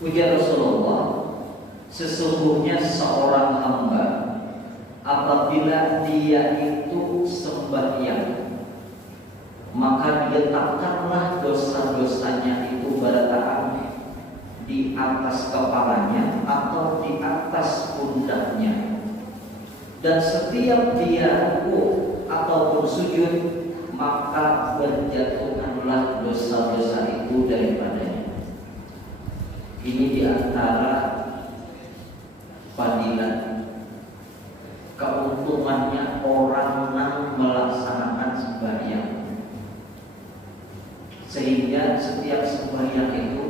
Ujar Rasulullah, sesungguhnya seorang hamba apabila dia itu sembahyang, maka diletakkanlah dosa-dosanya itu berataan di atas kepalanya atau di atas pundaknya, dan setiap dia rukuk ataupun sujud, maka berjatuhanlah dosa-dosa itu daripadanya. Ini diantara fadilat keuntungannya orang yang melaksanakan sembahyang, sehingga setiap sembahyang itu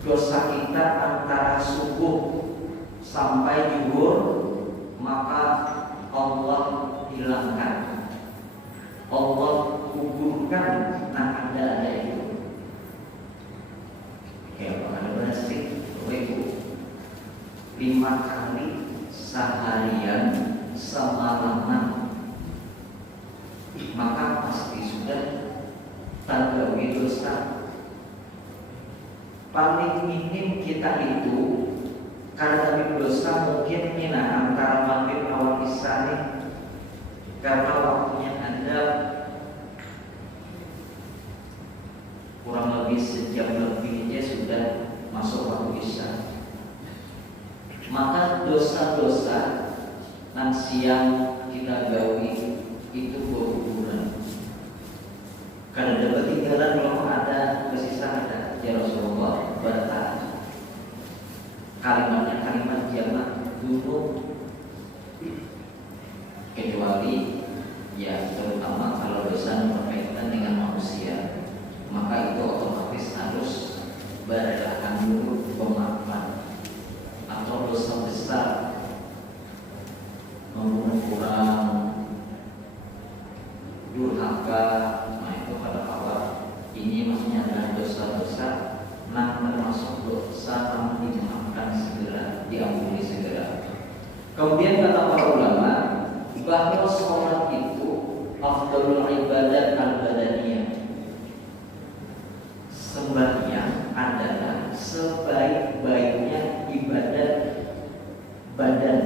dosa kita antara subuh sampai zuhur maka Allah hilangkan, Allah gugurkan. Nah, ada itu. Ya, ada berasik 5 kali seharian semalaman, maka pasti sudah tergawi dosa. Paling minim kita itu karena dosa mungkin antara maghrib awal isya nih, karena waktunya ada kurang lebih sejam lebih aja sudah masuk waktu isya. Maka dosa-dosa yang siang kita gawi itu berkuburan. Karena dapat tinggalan kalau ada kesisa ada. Ya Rasulullah berkata, kalimatnya kalimat jamak dulu, kecuali ya terutama kalau dosa berkaitan dengan manusia, maka itu otomatis harus beradakan dulu pemaafan. Atau dosa besar, membunuh orang, durhaka, nah itu pada awal. Ini maksudnya adalah dosa-dosa yang termasuk dosa yang dimaafkan segera, diampuni segera. Kemudian kata para ulama bahwa sholat itu afdalul ibadat al-badaniyah. Sembahyang adalah sebaik-baiknya ibadat badan.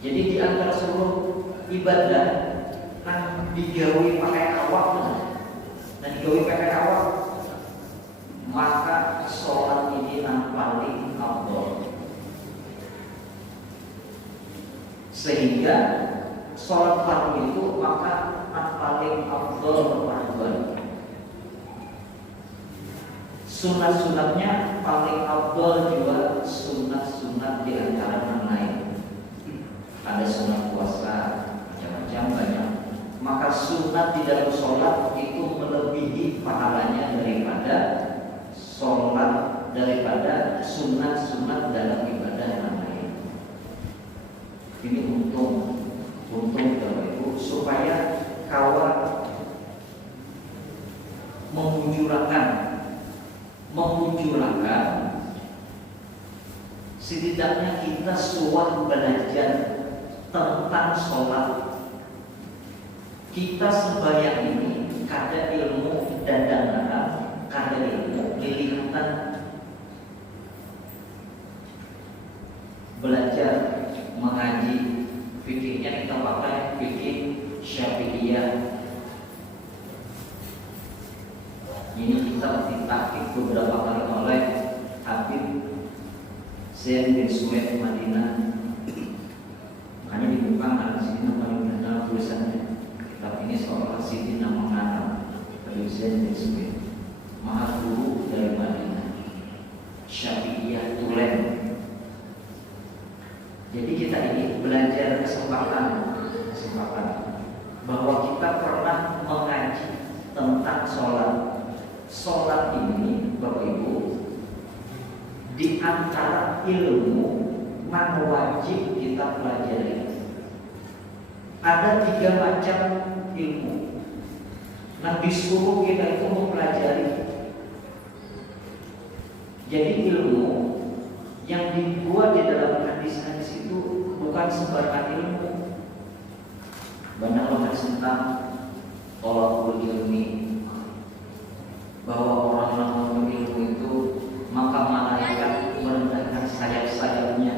Jadi di antara seluruh ibadah yang digawi pakai awak dan digawi pakai awak, maka sholat ini yang paling afdal. Sehingga sholat fardu itu maka yang paling afdal perpaduan. Sunat-sunatnya paling afdal juga sunat-sunat di antara yang lain. ada sunat puasa, macam-macam banyak. Maka sunat di dalam sholat itu melebihi pahalanya daripada sholat, daripada sunat-sunat dalam ibadah yang lain. Ini untung Bapak Ibu, supaya kawan memujurakan setidaknya kita suah belajar tentang sholat. Kita sembahyang ini kada ilmu dan dandanan, kada ilmu lilihatan. Belajar mengaji fikihnya kita pakai fikih Syafi'iyah. Ini kita ditaktik beberapa kali oleh Habib Zain bin Suhaib Madinah. Makanya dibuka di sini paling dalam tulisannya. Kitab ini seolah Sidina mengarang Habib Zain bin Suhaib, mahal guru dari Madinah, Syafi'iyah Tulen. Jadi kita ini belajar kesempatan bahwa kita pernah mengaji tentang sholat. Sholat ini Bapak Ibu di antara ilmu yang wajib kita pelajari. Ada 3 macam ilmu yang disuruh kita itu mempelajari. Jadi ilmu yang dibuat di dalam hadis-hadis itu bukan sembarang ilmu. Banyak orang tentang tolakul ilmi, bahwa orang yang menuntut ilmu itu maka malaikat merendahkan sayap-sayapnya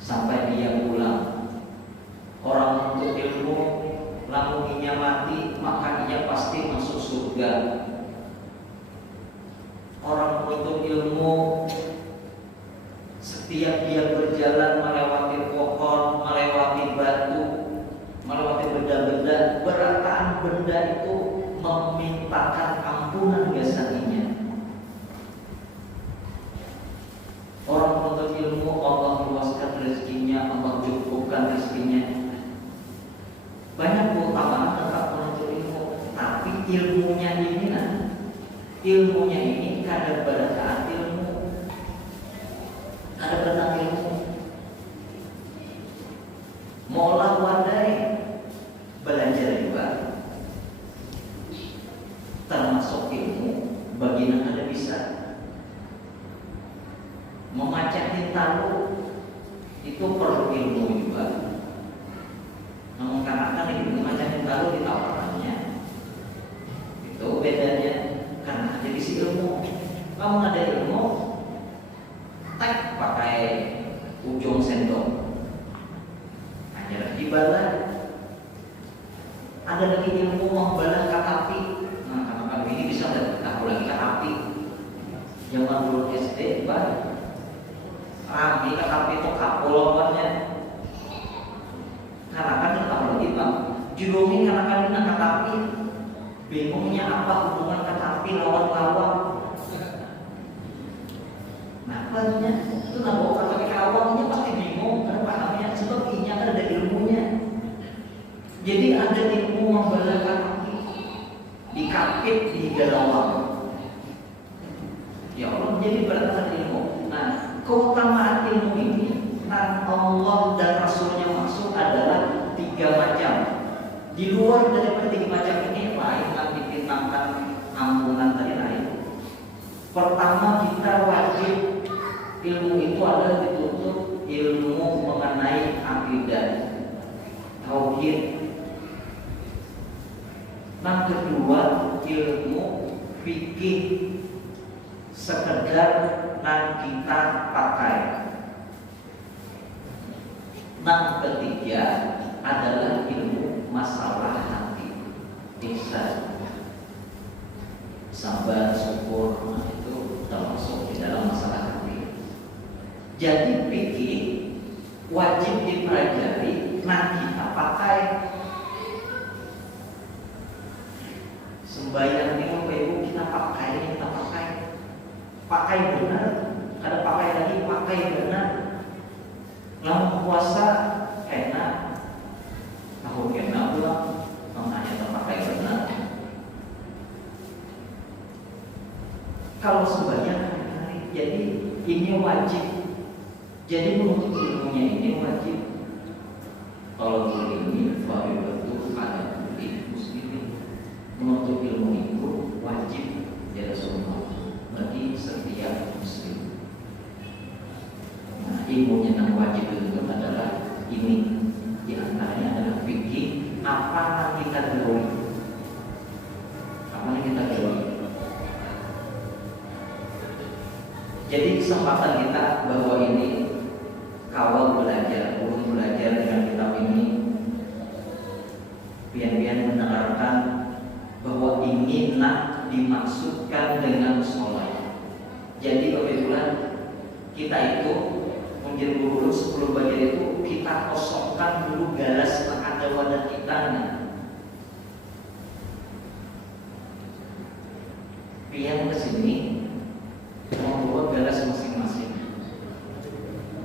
sampai dia pulang. Orang menuntut ilmu lalu ia mati maka ia pasti masuk surga. Orang menuntut ilmu setiap dia berjalan melewati pohon, melewati batu, melewati benda-benda, berataan benda itu memintakan ampunan biasanya. Orang menuntut ilmu, Allah luaskan rezekinya, Allah cukupkan rezekinya. Banyak keutamaan tetap menuntut ilmu, tapi ilmunya ini kadang berataan ilmu, ada tentang ilmu. Maulah wadai belajar juga termasuk ilmu bagian ada bisa. Memacah tintalu itu perlu ilmu juga. Namun karena ilmu memacah tintalu ditawarannya itu bedanya karena ada isi ilmu. Kamu ada ilmu tak pakai ujung sendok ajar dibalah. Ada lagi ilmu membalah katapi. Nah, katapi ini bisa tahu lagi katapi. Zaman dulu SD bah rami katapi itu kapolokannya. Karena kan tahu lagi bang. Jurumi karena katapi bingungnya apa hubungan katapi lawan-lawan. Nah, katanya itu nggak katapi lawannya pasti bingung karena pahamnya sebab ini kan ada ilmunya. Jadi ada ilmu membalah katapi dikapit di galawang. Ya Allah, jadi berkata ilmu. Nah, keutamaan ilmu ini yang Allah dan Rasulnya maksud adalah 3 macam. Di luar daripada 3 macam ini lain yang ditentangkan ampunan tadi lain. Pertama, kita wajib ilmu itu adalah dituntut ilmu mengenai akidah, tauhid. Yang kedua, ilmu fikih sekedar yang kita pakai. Yang ketiga adalah ilmu masalah hati, ihsan, sabar, syukur. Nah, itu termasuk di dalam masalah hati. Jadi fikih wajib dipelajari, nah kita pakai. Sembahyang ini Bapak Ibu kita pakai benar, ada pakai lagi pakai benar. Lalu puasa ini. Di antaranya adalah fikih apa yang kita gawe. Apa yang kita gawe. Jadi kesempatan kita bahwa ini kawal belajar, belum belajar dengan kitab ini. Pian-pian menerangkan bahwa ini nak dimaksudkan dengan sholat. Jadi kebetulan kita itu menjadi guru sebelum belajar itu kita kosongkan dulu galas ada wadah kita. Pian kesini membawa galas masing-masing.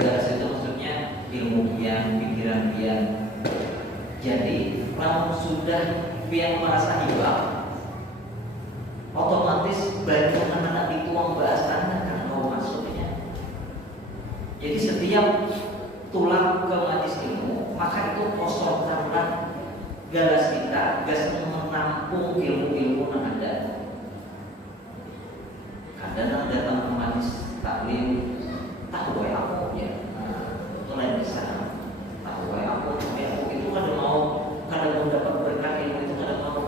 Galas itu maksudnya ilmu pian, pikiran pian. Jadi kalau sudah pian merasa hibah, otomatis banyak anak-anak itu membahas Anda kan tahu maksudnya. Jadi setiap tulang ke majlis ilmu, maka itu kosongkanlah galas kita, gas menampung ilmu-ilmu yang ada. Kadang datang ke majlis taklim, tahu aku ya, itu lain bisa. Tahu aku itu kadang mau dapat berkah ilmu itu kadang mau.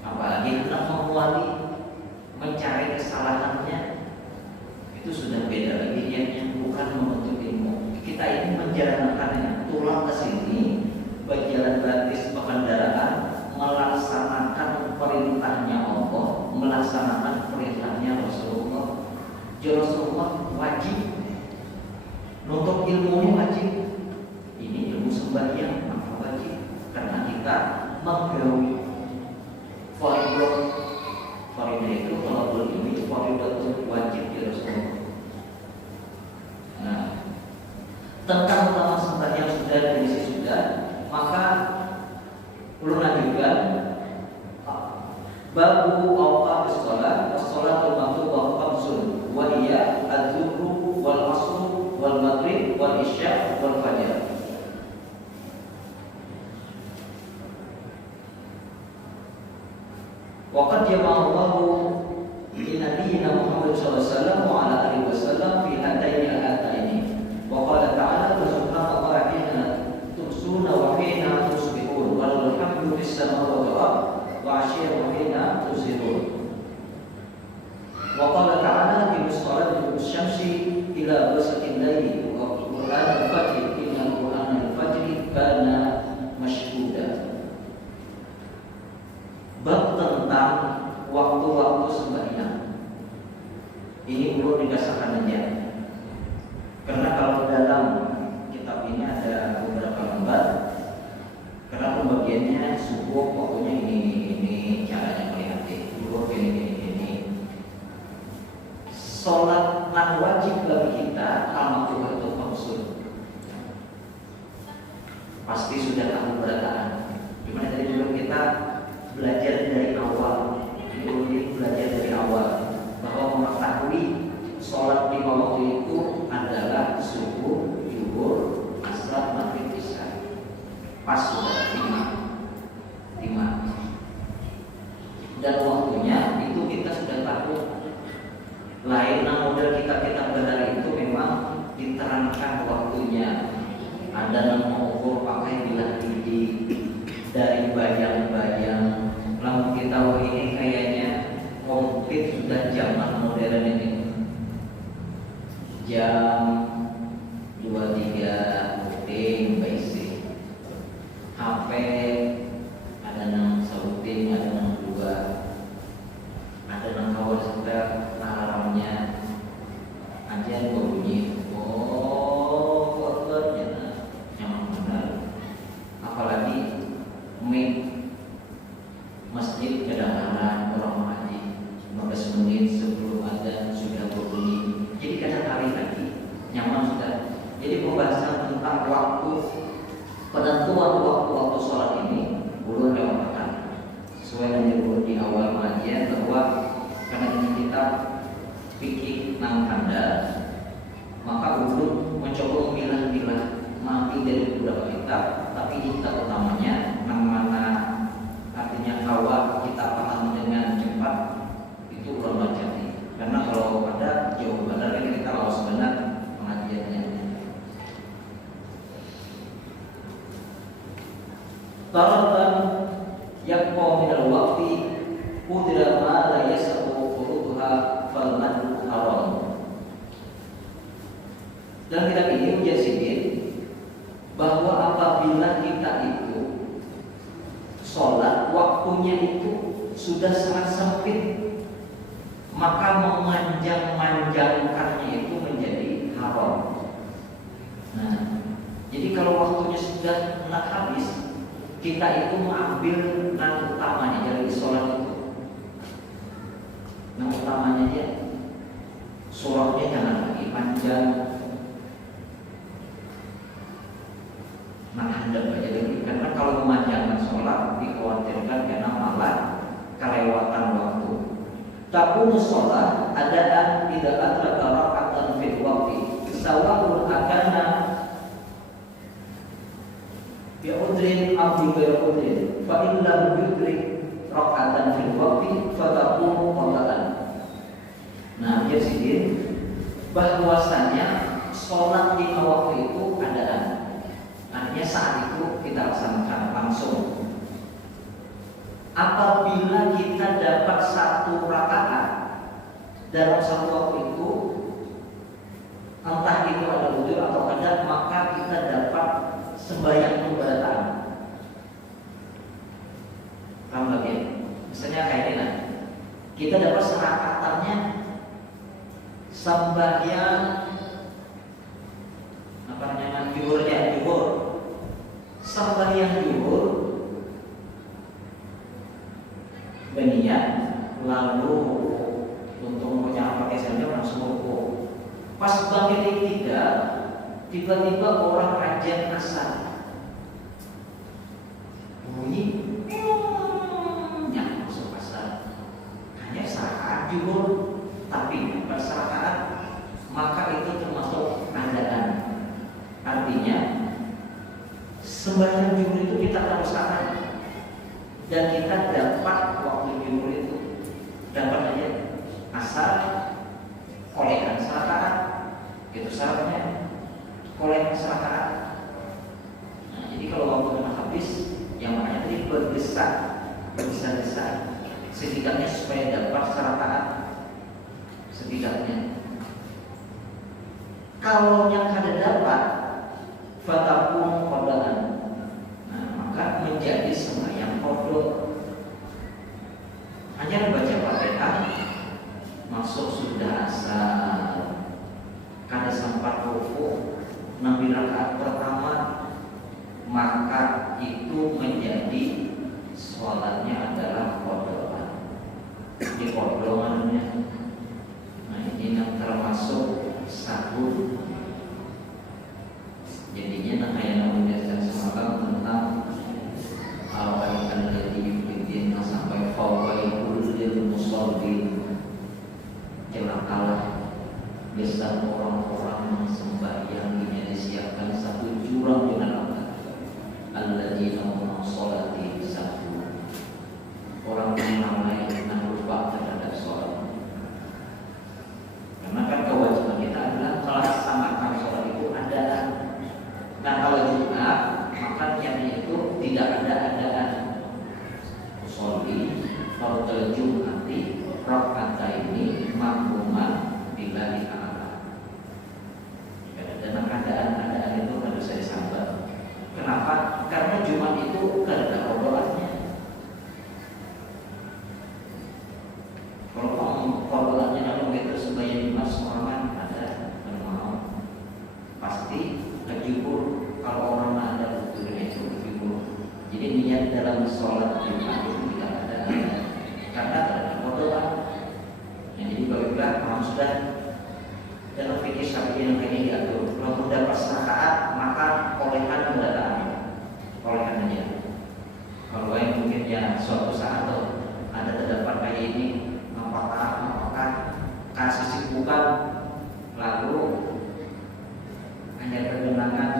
Apalagi hendak mengawali mencari kesalahannya, itu sudah beda lagi yang bukan menuntut ilmu. Kita ini menjalankannya, tulang ke sini, berjalan gratis pengendaraan, melaksanakan perintahnya Allah, melaksanakan perintahnya Rasulullah. Jadi Rasulullah wajib, nuntut ilmu wajib. Ini ilmu sembahyang maka wajib, karena kita menggawi fardhu. Fardhu itu kalau ilmu itu fardhu wajib di Rasulullah. Nah, tentang utama sembahyang sudah dari sisi sudah, maka perlu lanjutkan babu awqatus shalah, as-shalatul maktuba khamsun wa hiya adz-dzuhru wal 'ashru wal maghrib wal isya wal fajr. Wa qad jama'a Allahu li nabiyyina Muhammad sallallahu alaihi wasallam wa ala alihi wasallam fi hadaini al-ataini. Wa qala ta'ala subhanallahi hina tumsuna wa hina tusbihun wa lahul hamdu fis samawati wal ardh wa 'ashiyyan wa hina tuzhirun. Wa qala ta'ala qimis salata lisy-syamsi ila ghasaqil laili wa qur'an al-fajr inna qur'an al-fajr kana mashhuda. Bab tentang waktu-waktu sembahyang ini perlu dikasahkan aja, karena kalau dalam kitab ini ada beberapa lembar, karena pembagiannya subuh waktunya ini caranya melihatnya dulu ini. Sholat nan wajib bagi kita al-maktuba itu maksud pasti sudah tahu berataan. Gimana tadi dulu kita belajar dari awal, ini belajar dari awal bahwa mengetahui sholat 5 waktu itu adalah subuh, zuhur, asar, maghrib, isya. Pas sudah 5. Dan waktunya itu kita sudah tahu. Lain model kita berhari itu memang diterangkan waktunya. Ada yang mengukur pakai bilah gigi dari bayang-bayang. Lalu kita ini kayaknya komplit sudah zaman modern ini. Jam 23 basic. HP ada yang sauting, ada yang 2, ada yang kawal setel alarmnya aja bunyi. Yang benar. Apalagi masjid kadang-kadang orang mengaji 15 menit sebelum adzan sudah berbunyi. Jadi kadang hari lagi nyaman sudah. Jadi pembahasan tentang waktu, penentuan waktu sholat ini belum lewatkan sesuai yang disebut di awal pengajian bahwa karena ini kita fikih nang tanda, maka ulun mencoba memilah-milah mati dari beberapa kitab, tapi kitab utamanya yang mana artinya awal kita paham dengan cepat itu ulun baca nih. Karena kalau ada jawaban benar ini kita lawas benar pengajiannya. taradan yaqwa min al-waqti qudra ma la yasbu quruha fal madhu haram. Dan kita ingin menjadikan bahwa apabila kita itu sholat waktunya itu sudah sangat sempit, maka memanjang-manjangkannya itu menjadi haram. Nah, jadi kalau waktunya sudah nak habis, kita itu mengambil nan utamanya dari sholat itu. Nan utamanya dia sholatnya jangan lagi panjang. Nah, hendak baca dulu, karena kalau memanjangkan sholat dikhawatirkan karena malah kelewatan waktu. Takunu sholat adaan tidak adraka raka'atan fil waqti sawa'un akana bi udrin aw bi ghairi udrin fa in lam yudrik raka'atan fil waqti fatakunu qada'an. Nah, jadi bahwasanya sholat di waktu itu adaan. Artinya saat itu kita laksanakan langsung. Apabila kita dapat satu rakaat dalam satu waktu itu, entah itu ada udzur atau ada, maka kita dapat sembahyang pembataan. Paham lagi? Misalnya kayak ini, kita dapat serakatannya sembahyang apa namanya zuhur ya, zuhur. Sembahyang zuhur berniat lalu untuk membaca pakai saja langsung rukuk. Pas bangkit tiga, tiba-tiba orang rajin asar bunyi masuk asar. Hanya saat zuhur, tapi pada saat maka itu termasuk andaan. Artinya sembahyang zuhur itu kita teruskan dan kita dapat waktu zuhur itu dapat aja asar kolekan rakaat, itu syaratnya kolekan rakaat. Nah, jadi kalau waktu habis, yang makanya tadi berdesak setidaknya supaya dapat rakaat setidaknya. Kalau yang kada dapat fatakun qadaan, nah maka menjadi sembahyang qada. Hanya baca Fatihah masuk sudah asar, kada sempat rukuk 6 rakaat pertama, maka itu menjadi sholatnya adalah qadaan. Di qadaan. Nah, ini yang termasuk satu. Jadinya yang menjelaskan semalam tentang al-Qur'an dari Ibn sampai fawaidul lil musallin. Celakalah besar orang-orang yang sembahyangnya disiapkan satu jurang dengan Allah. Alladzina hum sholati sahun. Orang yang lain lupa terhadap sholat. Karena kan kewajiban kita adalah melaksanakan sholat itu adaan. Nah, kalau Jumat maka niatnya itu tidak ada adaan. Sholli fardhu jum'ati raka'ataini makmuman billahi ta'ala. Dan keadaan itu harus saya sabar. Kenapa? Karena Jumat itu tidak ada qada'annya. Kalau qada'annya dalam itu sembahyang Jumat seorang ada bermau pasti kejubur. Kalau orang ada butuhnya itu kejubur. Jadi niat dalam sholat Jumat itu tidak ada karena terhadap qada'an. Jadi baiklah sudah dalam fikih syafi'i yang ini diatur. Kalau mendapat rakaat maka kolekan berataan, kolekan aja. Kalau yang mungkin ya suatu saat ada terdapat kayak ini, apakah kasih sibukan lalu hanya kegenangan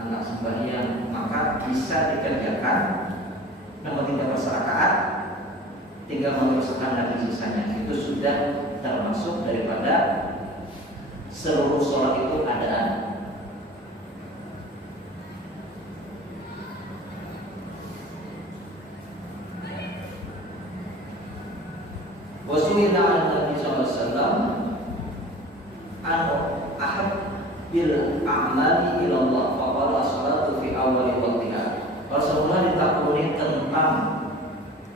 anak sembahyang, maka bisa dikerjakan namun tidak berserakaat, tinggal meneruskan lagi sisanya. Itu sudah termasuk daripada seluruh sholat itu adaan. Wasuila an-nabi sallallahu alaihi wasallam ahad bil a'mali ila Allah faqala as-salatu fi awwali waqtiha. Rasulullah ditakuni tentang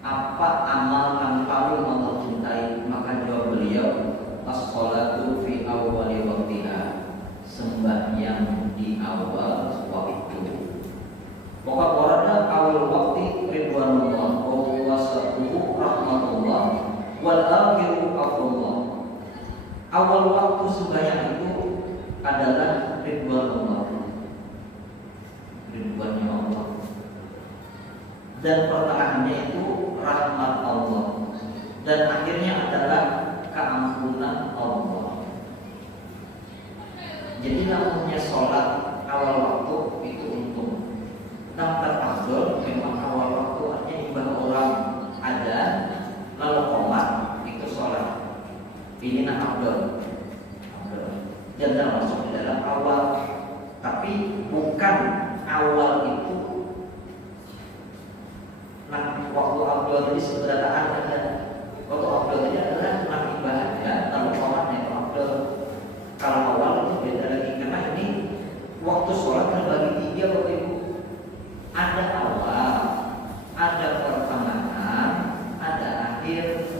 apa amal yang paling Allah cintai, maka jawab beliau as-salatu fi awwali waqtiha, sembahyang di awal waktu. Pokok warna awal waktu ridwanullah wa wasatuhu rahmatullah wal akhiru afdalullah. Awal waktu sembahyang itu adalah ridwanullah, ridwannya Allah, dan pertengahannya itu rahmat Allah, dan akhirnya adalah keampunan Allah. Jadi namanya sholat awal waktu itu untung. Dan terafdol memang awal waktu artinya ibadah orang ada lalu komat itu sholat. Ini afdol. Dan termasuk di dalam awal, tapi bukan awal itu. Nah, waktu afdol tadi sebenarnya ada. Waktu afdol tadi adalah tentang ibadah, lalu komat itu afdol. Kalau awal itu beda lagi, karena ini waktu sholat terbagi tiga Bapak Ibu. Ada awal, ada pertengahan, ada akhir.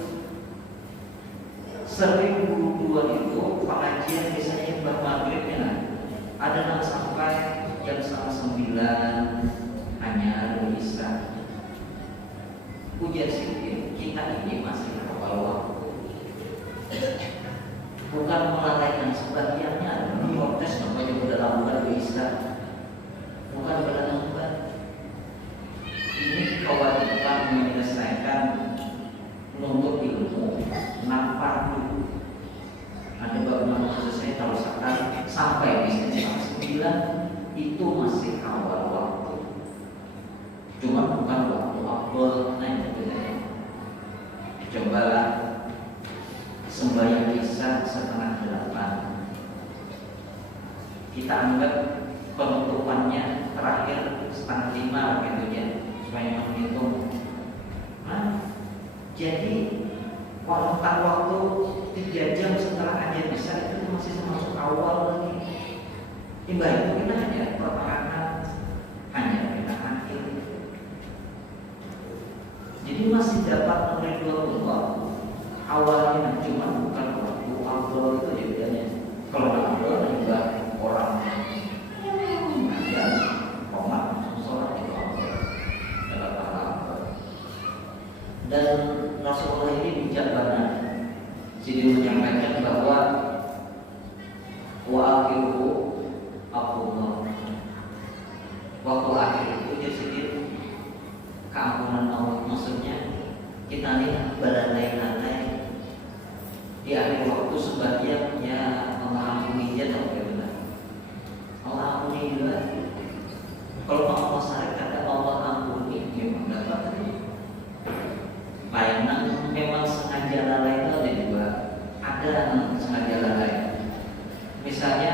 Sering duluan itu pengajian biasanya jam maghribnya ada yang sampai jam 9 hanya bisa. Ujian sedikit, kita ini masih awal waktu. Bukan melalaikan sebagiannya di protes namanya udah lakukan bisa, bukan berlakukan. Ini kewajiban menyelesaikan menuntut ilmu nampak dulu. Ada beberapa selesai kalau sampai di jam 9 itu masih awal waktu. Cuma bukan waktu afdol. Nah itu cobalah sembahyang Isya 7:30. Kita anggap penutupannya terakhir 4:30 gitu ya, supaya menghitung. Nah, jadi rentang waktu 3 jam setelah aja bisa itu masih termasuk awal lagi. Tiba itu kita hanya pertengahan, hanya kita akhir. Jadi masih dapat meridhoi awalnya, cuma bukan waktu afdol itu jadinya. Kalau afdol juga orang ada komat sholat itu afdol dalam pahala. Dan Rasulullah ini bijak banget. Jadi menyampaikan bahwa wa akhiru afdalullah. Waktu akhir itu jadi keampunan Allah, maksudnya kita lihat berandai-andai di akhir waktu sebagian ya Allah ampuni dia atau bagaimana? Allah ampuni juga. Kalau Allah syariat Allah ampuni memang dapat. Layanan memang sengaja lalai itu ada juga, ada yang sengaja lalai. Misalnya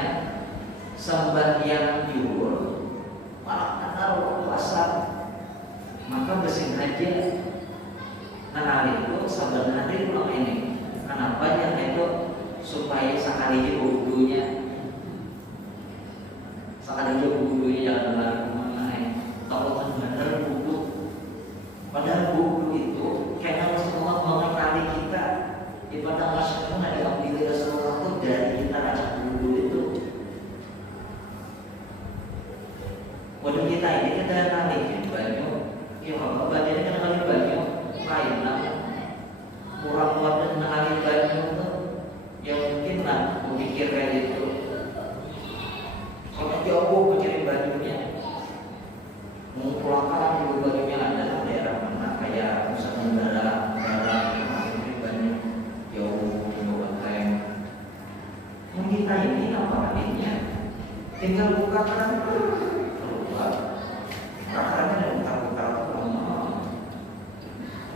sembahyang zuhur malah taruh puasa, maka bersengaja nanti itu sabar nanti ulang ini. Kenapa ya itu supaya sekali wudunya jangan lari kemana? Kalau benar wudu, padahal wudu itu karena Rasulullah mengekali kita ibadah masyarakat diambil Rasulullah itu dari kita ajak wudu itu. Waduh kita ini kita nalikin banyak, ya kalau badannya kan kali banyak, lain lah. Kurang dan mengalami banyak itu yang mungkin lah memikir kayak itu. Kalau jauh mencari bajunya, mengumpulkan dulu bajunya ada daerah mana kayak Nusa Tenggara, mungkin banyak jauh banget. Kita ini apa artinya? Tinggal buka kan keluar, karena ada buka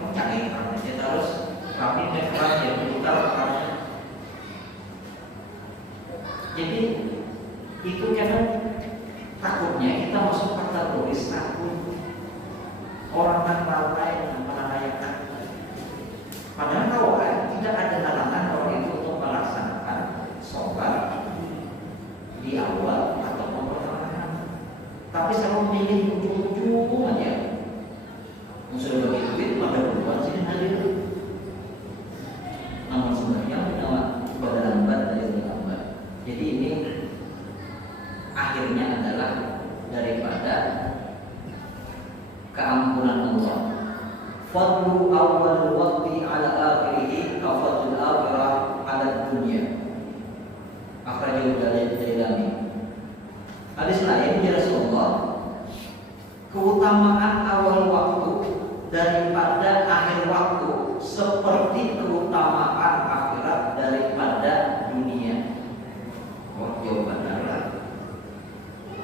mencari aja terus. Tapi memang yang diputar karena jadi itu karena takutnya kita masuk kategoris takut orang yang lalai merayakan. Padahal kalau tapi selalu memilih ujung-ujung aja. Yang sudah bagi duit pada duluan sini hadir. Namun sebenarnya pada lambat dari lambat. Jadi ini akhirnya adalah daripada keampunan Allah. Fadlu awal waqti ala akhirih ka fadlul akhirah ala dunia. Akhrajahu Dailami. Hadis lain ya Rasulullah, keutamaan awal waktu daripada akhir waktu seperti keutamaan akhirat daripada dunia. Oh, jawaban adalah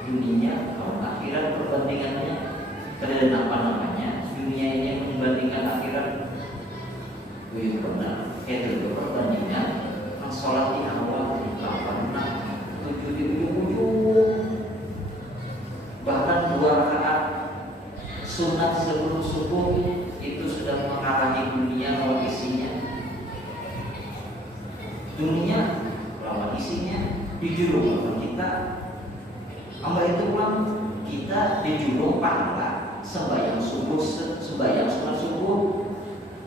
dunia, kalau akhirat perbandingannya kalian apa namanya? Dunia ini membandingkan akhirat. Itu benar. Itu perbandingan sholat di awal 8, 7 di ujung. Bahkan 2 rakaat sunat sebelum subuh itu sudah mengalami dunia lawan isinya. Dunia lawan isinya dijurung kita. Ambil itu pulang kita dijurung pahala sembahyang subuh, sembahyang sunat subuh,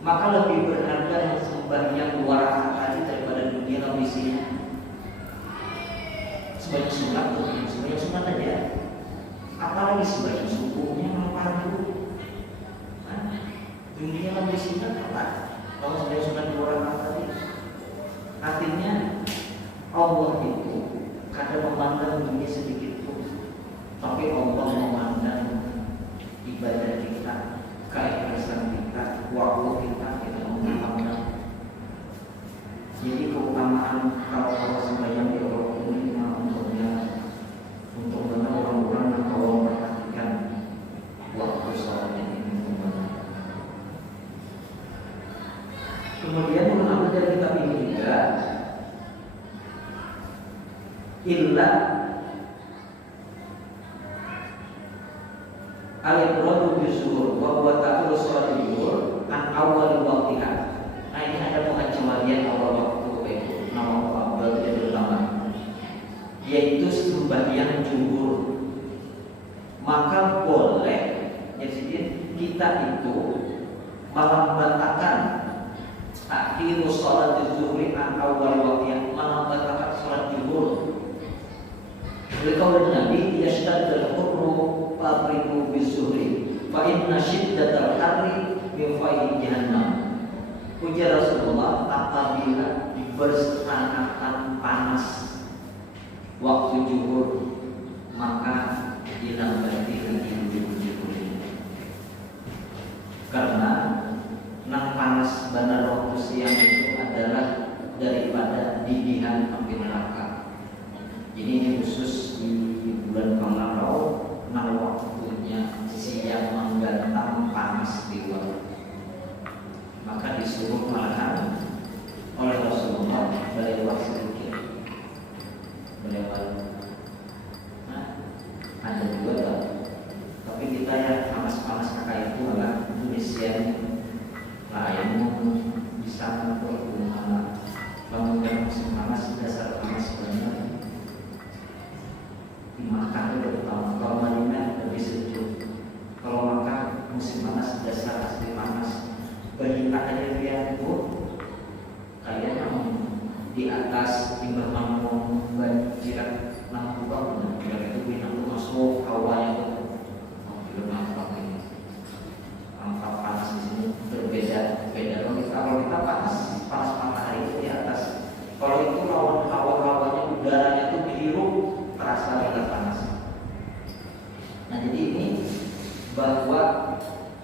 maka lebih berharga yang sembahyang 2 rakaat tadi daripada dunia lawan isinya. Sembahyang sunat aja. Apalagi sembahyang subuhnya malam dulu. Dunia lebih singkat apa? Kalau sembahyang sunat 2 rakaat tadi, artinya Allah itu kadang memandang dunia sedikit pun, tapi Allah memandang ibadah kita, keikhlasan kita, waktu kita memandang. Jadi keutamaan kalau sembahyang di Allah ini untuk benar orang-orang yang kalau memperhatikan waktu sholatnya ini benar. Kemudian mengambil dari kitab ini juga illa al-ibradu bizuhur wa huwa ta'khuru sholatil zuhur an awwal waqtiha. Nah, ini ada pengecualian awal waktu itu nama Abdul Qadir Lama, yaitu sembahyang zuhur. Maka boleh jadi kita itu melambatkan akhiru sholatil zuhri an awwal waqtiha, melambatkan sholat zuhur. Oleh Nabi yashtadul hurru fabriku bizuhri fa inna shiddatal harri min fayhi jahannam. Ujar Rasulullah, apabila bersetengahkan panas waktu zuhur, maka dilambati zuhur. Karena nang panas benar waktu siang itu adalah daripada didihan api neraka. Jadi ini khusus di bulan kemarau, nah waktunya siang menggantang panas di luar. Maka disuruh malahan oleh Rasulullah melewat sedikit, melewat. Nah, ada juga tak? Tapi kita ya panas-panas kakak itu adalah Indonesia. Lainmu bisa mengukur mana bangunan musim panas dasar panas banyak. Dimakan itu pertama, kalau Madinah lebih sejuk. Kalau makan musim panas dasar asli panas. Bagi katanya dia itu kayaknya di atas timbang mangkong banjiran 60 tahun. Itu bintang itu masuk awalnya itu. Belum nampak ini. Nampak panas di sini berbeda. Kalau kita panas matahari itu di atas. Kalau itu lawan hawa-hawanya udaranya itu dihirup, terasa agak panas. Nah, jadi ini bahwa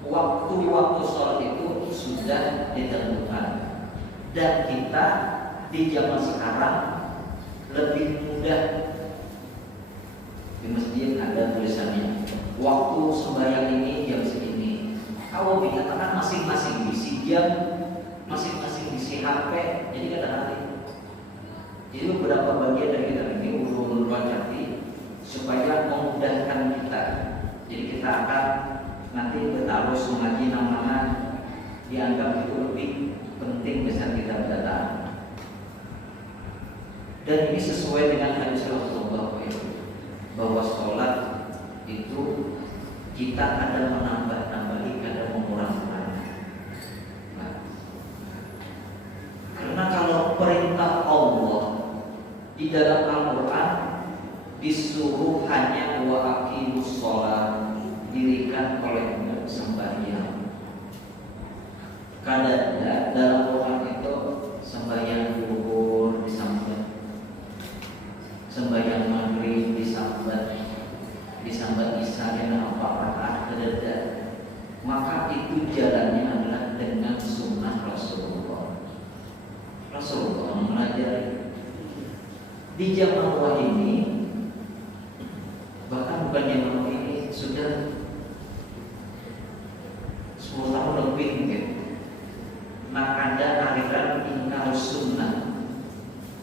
waktu-waktu sholat itu sudah ditentukan, dan kita di zaman sekarang lebih mudah. Di masjid ada tulisannya waktu sembahyang ini jam segini. Kalau dikatakan masing-masing isi jam, masing-masing isi HP, jadi kata nanti. Jadi beberapa bagian dari kita ini ulul wajati supaya memudahkan kita. Jadi kita akan nanti bertarus mengaji nama-nama dianggap itu lebih penting besar kita datang. Dan ini sesuai dengan hadis Rasulullah bahwa sholat itu kita kadang menambah-nambahi, kadang mengurangi. Nah, karena kalau perintah Allah di dalam Al-Quran disuruh hanya wa aqimus sholat, dirikan olehmu sembahyang. Kadang dalam Quran itu sembahyang zuhur disambat, sembahyang maghrib disambat isya dengan 4 rakaat kedada. Maka itu jalannya adalah dengan sunnah Rasulullah. Rasulullah mengajari di zaman ini, bahkan bukan zaman ini, sudah 10 tahun lebih mungkin. Nah, ada aliran ingkar sunnah.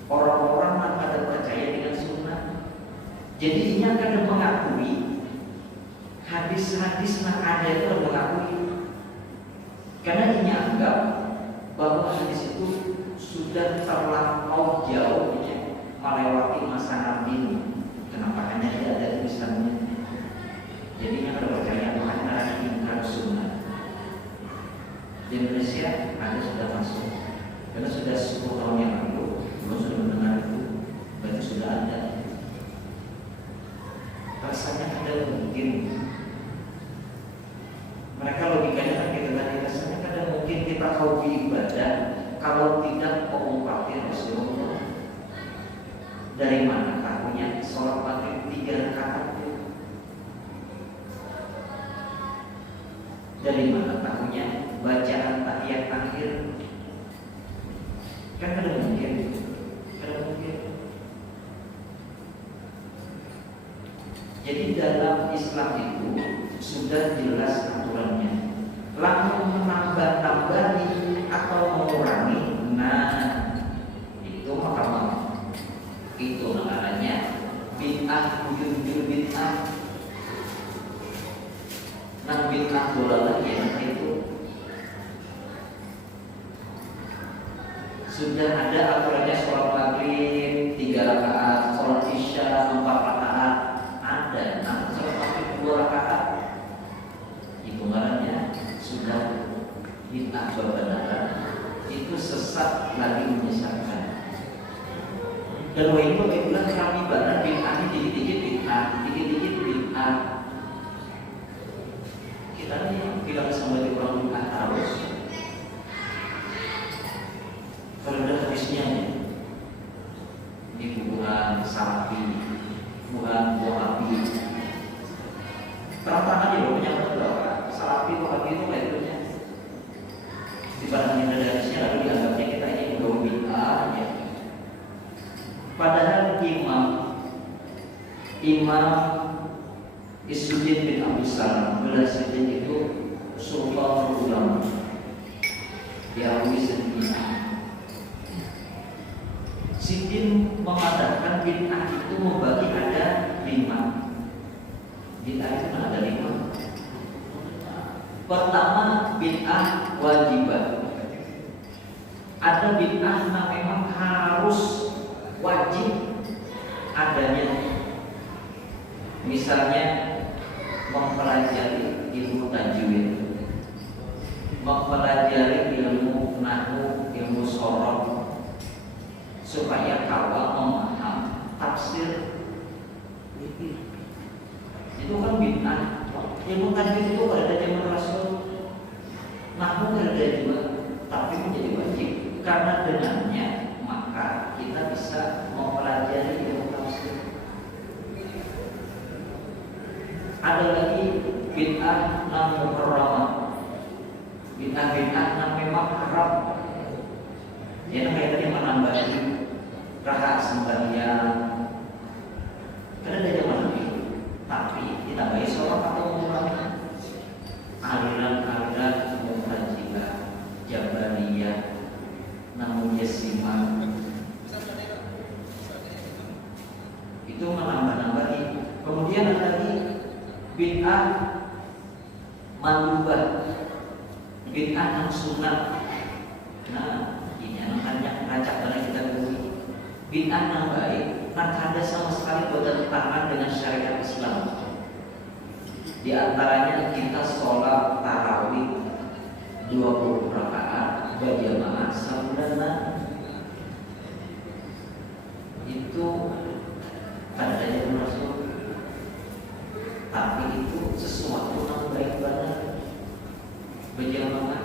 Orang-orang yang pada percaya dengan sunnah, jadinya kadang mengakui hadis-hadis yang ada itu mengakui, karena dianggap bahwa hadis itu sudah terlampau jauh melewati masa Nabi ini. Kenapa? Karena tidak ada tulisannya. Jadinya kalau percaya makanya ada ingkar sunnah. Di Indonesia ada sudah masuk, karena sudah 10 tahun yang lalu belum sudah mendengar itu, berarti sudah ada. Rasanya ada mungkin mereka logikanya kan kita tadi, rasanya kadang mungkin kita hobi ibadah kalau tidak mengumpati Rasulullah. Dari mana tahunya sholat maghrib 3 rakaat? Dari mana tahunya bacaan tahiyat akhir? Kan ada mungkin. Jadi dalam Islam itu sudah jelas aturannya. Lalu menambah-tambahi atau mengurangi, nah itu mahkamah. Itu namanya bid'ah, ujung-ujung bid'ah. Nah, bid'ah dolalah ya, itu sudah ada aturannya. Sholat maghrib 3 rakaat, sholat isya 4 rakaat ada. Nah, sholat maghrib 2 rakaat itu ngarannya sudah bid'ah berbeda. Itu sesat lagi menyesatkan. Dan itu bilang kami ibadah bid'ah ini dikit-dikit bid'ah. Kita nih bilang sama di orang bid'ah harus. Kalau ada hadisnya ini bukan sapi, bukan buah api. Terang-terang aja loh, menyangkut berapa sapi, buah api itu kayak gitunya. Dibandingin dari hadisnya lalu dianggapnya kita ini membawa bid'ah ya. Padahal Imam Izzuddin bin Abdus Salam Belasidin itu sultan ulama Yahudi sendiri. Sidin mengatakan bid'ah itu membagi ada 5. Bid'ah itu ada 5. Pertama bid'ah wajibah. Ada bid'ah yang memang harus wajib adanya. Misalnya mempelajari ilmu tajwid, mempelajari ilmu nahwu, ilmu shoroh, supaya kawal memaham tafsir. Itu kan bid'ah. Ilmu tajwid itu ada zaman Rasul, nahwu ada juga, tapi menjadi wajib karena dengannya maka kita bisa mempelajari ilmu tafsir. Ada lagi bid'ah yang muharramah. Bid'ah yang memang haram. Ya kayak tadi menambah rakaat sembahyang. Karena ada zaman itu, tapi ditambahi sholat atau mengurangi. Aliran-aliran Mu'tazilah, Jabariyah, Mujasimah itu menambah-nambahi. Kemudian ada lagi bid'ah mandubah, bid'ah yang sunnah. Nah, ini namanya ngajak barang kita dulu. Bid'ah yang baik, tak ada sama sekali bertentangan dengan syariat Islam. Di antaranya kita sholat tarawih 20 rakaat berjamaah saudara. Itu ada dari Rasul. Tapi itu sesuatu yang baik banget. Berjamaah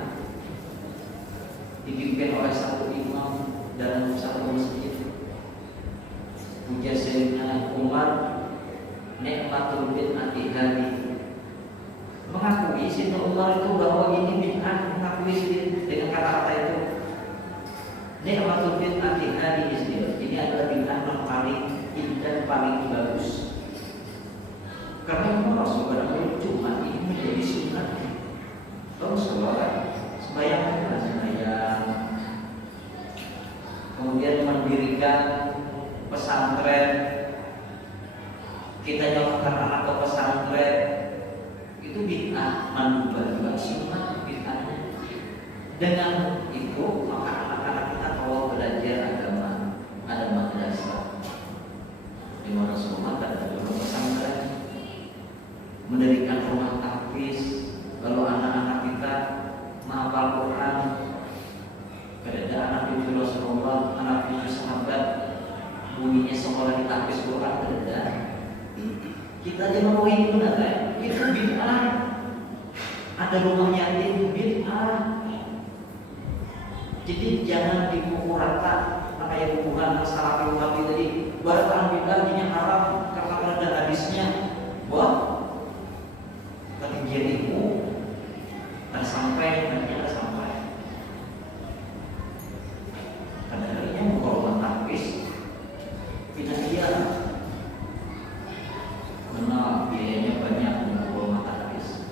dipimpin oleh satu imam dalam satu masjid. Puja Sayyidina Umar, nikmatul bid'ati hadi. Mengakui Sayyidina Umar itu bahwa ini bid'ah, mengakui dengan kata-kata itu. Nikmatul bid'ati hadi ini adalah bid'ah yang paling indah, paling bagus. Karena Umar Rasul pada hari Jumat ini menjadi sunnah. Terus keluar sembahyang, kemudian mendirikan pesantren. Kita nyalurkan anak ke pesantren, itu bid'ah, mandubat juga sunnah bid'ahnya. Dengan itu maka anak-anak kita kalau belajar agama ada madrasah, di mana semua ada pesantren, mendirikan rumah tahfiz, lalu anak-anak kita menghafal Quran. Ada anak cucu Rasulullah, anak cucu sahabat, bunyinya sekolah di tahfiz Quran ada. Kita aja mau ini benar kan? Itu bid'ah. Ada rumah yatim bid'ah. Jadi jangan dipukul rata. Makanya hubungan masalah wahabi tadi, barang bid'ah ini haram karena ada hadisnya. Wah, ketinggian ilmu ada sampai, ada sampai. Kadang-kadangnya kalau rumah tahfiz tidak dia karena biayanya banyak untuk rumah tahfiz.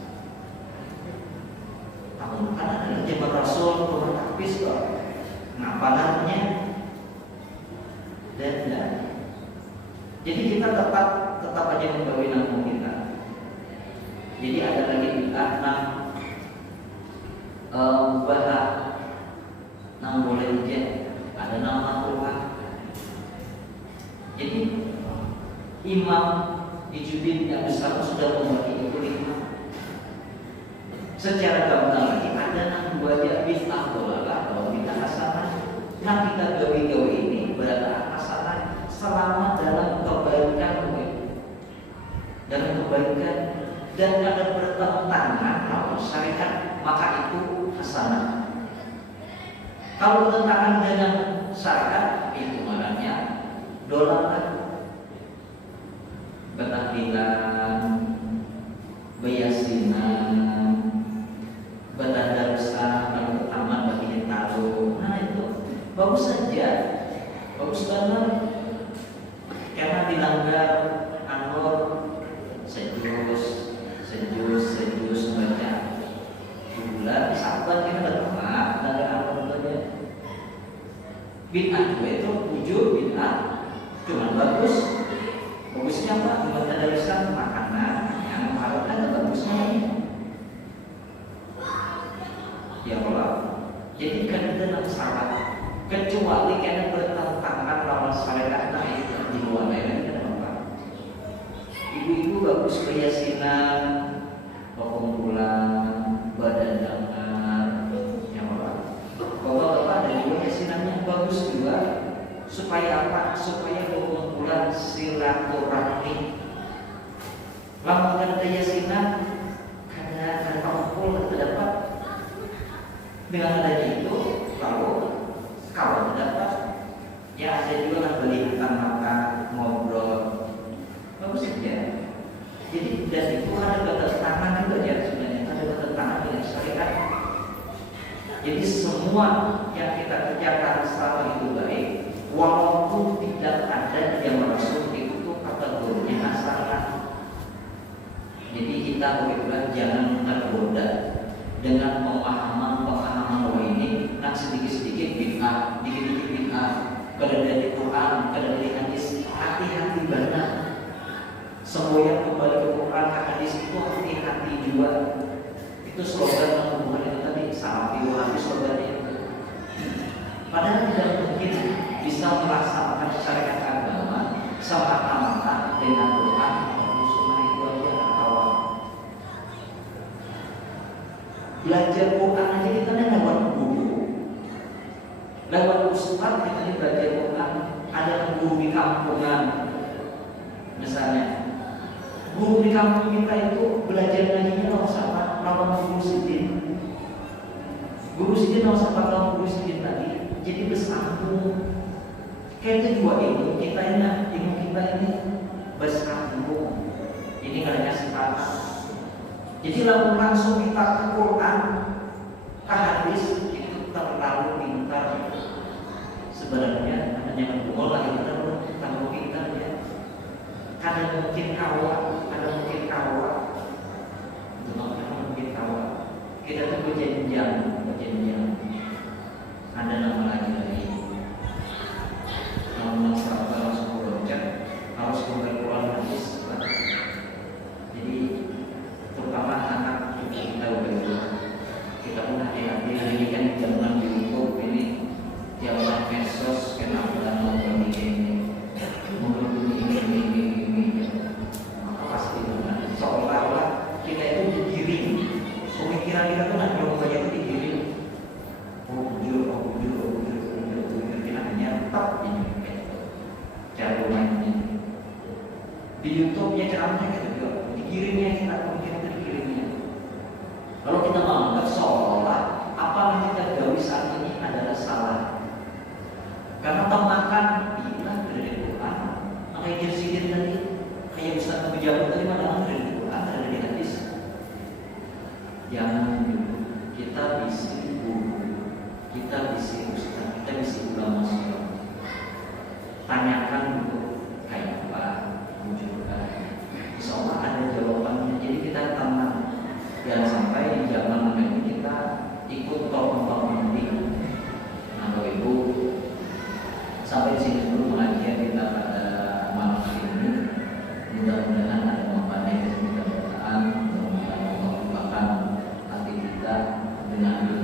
Tahun kan ada jabat Rasul rumah tahfiz kok. Ngapa namanya? Dan jadi kita tetap aja menggawe nanggung kita. Jadi ada lagi bid'ah bahas nang boleh aja ada nama Tuhan. Jadi imam di jubin yang besar sudah membagi itu 5. Secara gamblang lagi ada nang dua aja bid'ah dolalah atau bid'ah hasanah. Nah kita gawe-gawe ini berada hasanah selama dalam kebaikan, dan ada bertentangan dengan syariat maka itu hasanah. Kalau bertentangan dengan syariat itu maknanya dolalah. Bertahlilan, bayasinan, bertadarusah, dan taman bagi taruh. Nah itu bagus saja, bagus banget. Karena dilanggar anur sejus baca bulan sahabat kita berdoa dari anur saja. Bid'ah itu wujud bid'ah, cuma bagusnya apa? Cuma tadarusan makanan yang harus ada bagusnya ini. Ya Allah, jadikan dalam salat kecuali karena bertentangan lawan syariat itu di luar dari apa? Ibu-ibu bagus keyakinan, pengumpulan, badan dangar, ya Allah. Bapak-bapak dari keyakinannya bagus juga. Supaya apa? Supaya pengumpulan silaturahmi. Lamun ada keyakinan, karena pengumpul terdapat. Dengan adanya itu, lalu kalau terdapat, ya ada juga yang kelihatan mata ngobrol, bagus saja. Jadi dan itu ada bertentangan juga ya sebenarnya, ada bertentangan dengan syariat. Jadi semua yang kita kerjakan selama itu baik, walaupun tidak ada yang masuk itu kategorinya hasanah. Jadi kita benar-benar jangan tergoda dengan pemahaman bahwa ini nak sedikit-sedikit bid'ah, dikit-dikit bid'ah, kada dari Quran, kada dari hadis. Hati-hati banget. Semua yang kembali ke Quran ke hadis itu hati-hati juga. Itu slogan yang hubungan itu tadi salafi wahabi slogannya. Padahal tidak mungkin bisa melaksanakan syariat agama semata-mata dengan Quran atau sunnah itu aja kawan. Belajar Quran aja kita lewat guru, lewat ustaz kita belajar Quran. Ada guru di kampungan, misalnya guru di kampung kita itu belajar ngajinya tahu siapa? Nama Guru Sidin. Guru Sidin tahu siapa? Nama Guru Sidin tadi. Jadi bersambung. Kayak itu juga itu kita ini bersambung. Ini katanya sifat. Jadi langsung kita ke Quran, ke hadis itu terlalu pintar. Sebenarnya hanya menggol lagi terlalu pintar ya. Kadang mungkin awak, kita tuh berjenjang. Ada nama lagi dari nama sahabat harus berucap, harus Quran hadis. Jadi terutama anak kita berdua, kita pun hati-hati. Ini kan zaman di YouTube ini, zaman medsos, kenapa mau begini, maka pasti dengan seolah-olah kita itu digiring. Pemikiran kita tuh nggak perlu saja itu digiring. Bujur, kita hanya tetap ini cara mainnya. Di YouTube-nya ceramahnya gitu juga, digiringnya kita pemikiran itu digiringnya. Kalau kita menganggap seolah-olah apa yang kita gawi saat ini adalah salah, karena temakan bila dari Quran, makanya dia sidin tadi, kayak Ustaz Abu Jabir tadi mana dari Quran, ada di hadis. Jangan dulu kita bisi guru, kita bisi ustaz, kita bisi ulama sholat. Tanyakan dulu kayak apa, wujudkan. Insya Allah ada jawabannya. Jadi kita tenang, jangan sampai di zaman ini kita ikut tolong nanti. Nah, Bapak Ibu, sampai di sini dulu pengajian kita pada malam ini. Mudah-mudahan ada manfaatnya. Mudah-mudahan Allah membukakan hati kita dengan